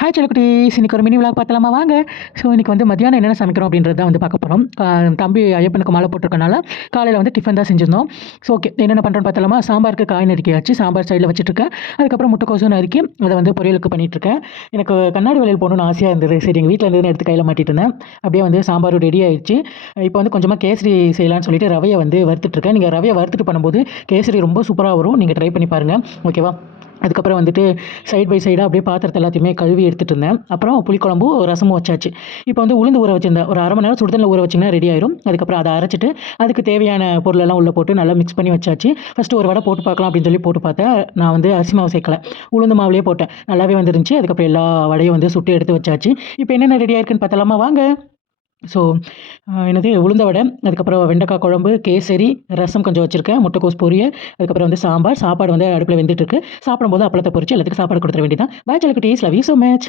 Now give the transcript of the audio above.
Hi செல்லக்குட்டீஸ், இன்னைக்கு ஒரு mini vlog பார்த்தலாமா வாங்க. ஸோ இன்றைக்கி வந்து மத்தியானம் என்னென்ன சமைக்கிறோம் அப்படின்றது தான் வந்து பார்க்க போகிறோம். தம்பி ஐயப்பனுக்கு மாலை போட்டிருக்கனால காலையில் வந்து டிஃபன் தான் செஞ்சிருந்தோம். ஸோ ஓகே, என்னென்ன பண்ணுறோன்னு பார்த்தலாமா. சாம்பாருக்கு காய் நறுக்கியாச்சு, சாம்பார் சைடில் வச்சுட்ருக்கேன். அதுக்கப்புறம் முட்டைக்கோசும் நறுக்கி அதை வந்து பொரியலுக்கு பண்ணிகிட்ருக்கேன். எனக்கு கண்ணாடி வளையல் போகணுன்னு ஆசையாக இருந்தது. சரி, எங்கள் வீட்டில் இருந்ததுன்னு எடுத்து கையில் மாட்டிட்டு இருந்தேன். அப்படியே வந்து சாம்பாரும் ரெடி ஆயிடுச்சு. இப்போ வந்து கொஞ்சமாக கேசரி செய்யலான்னு சொல்லிட்டு ரவையை வந்து வறுத்துட்ருக்கேன். நீங்கள் ரவையை வறுத்துட்டு பண்ணும்போது கேசரி ரொம்ப சூப்பராக வரும். நீங்கள் ட்ரை பண்ணி பாருங்கள், ஓகேவா. அதுக்கப்புறம் வந்துட்டு சைட் பை சைடாக அப்படியே பாத்திரத்தை எல்லாத்தையுமே கழுவி எடுத்துகிட்டு இருந்தேன். அப்புறம் புளிக்குழம்பும் ரசமும் வச்சாச்சு. இப்போ வந்து உளுந்து ஊற வச்சிருந்தேன். ஒரு அரை மணி நேரம் சுடுதண்ணில் ஊற வச்சிங்கன்னா ரெடி ஆயிரும். அதுக்கப்புறம் அதை அரைச்சிட்டு அதுக்கு தேவையான பொருளெல்லாம் உள்ளே போட்டு நல்லா மிக்ஸ் பண்ணி வச்சாச்சு. ஃபஸ்ட்டு ஒரு வடை போட்டு பார்க்கலாம் அப்படின்னு சொல்லி போட்டு பார்த்தேன். நான் வந்து அரிசி மாவு சேர்க்கல, உளுந்து மாவுலேயே போட்டேன். நல்லாவே வந்துருந்துச்சு. அதுக்கப்புறம் எல்லா வடையும் வந்து சுட்டு எடுத்து வச்சாச்சு. இப்போ என்னென்ன ரெடி ஆயிருக்குன்னு பார்த்தலாமா வாங்க. ஸோ என்னது உளுந்த வடை, அதுக்கப்புறம் வெண்டைக்காய் குழம்பு, கேசரி, ரசம் கொஞ்சம் வச்சுருக்கேன், முட்டைக்கோஸ் பொரியல், அதுக்கப்புறம் வந்து சாம்பார். சாப்பாடு வந்து அடுப்பில் வெந்துட்டுருக்கு. சாப்பிடும்போது அப்பளத்தை பொரிச்சு எல்லாத்துக்கும் சாப்பாடு கொடுத்துட வேண்டியதான். பாய் செல்லக்குட்டீஸ், லவ் யூ ஸோ மச்.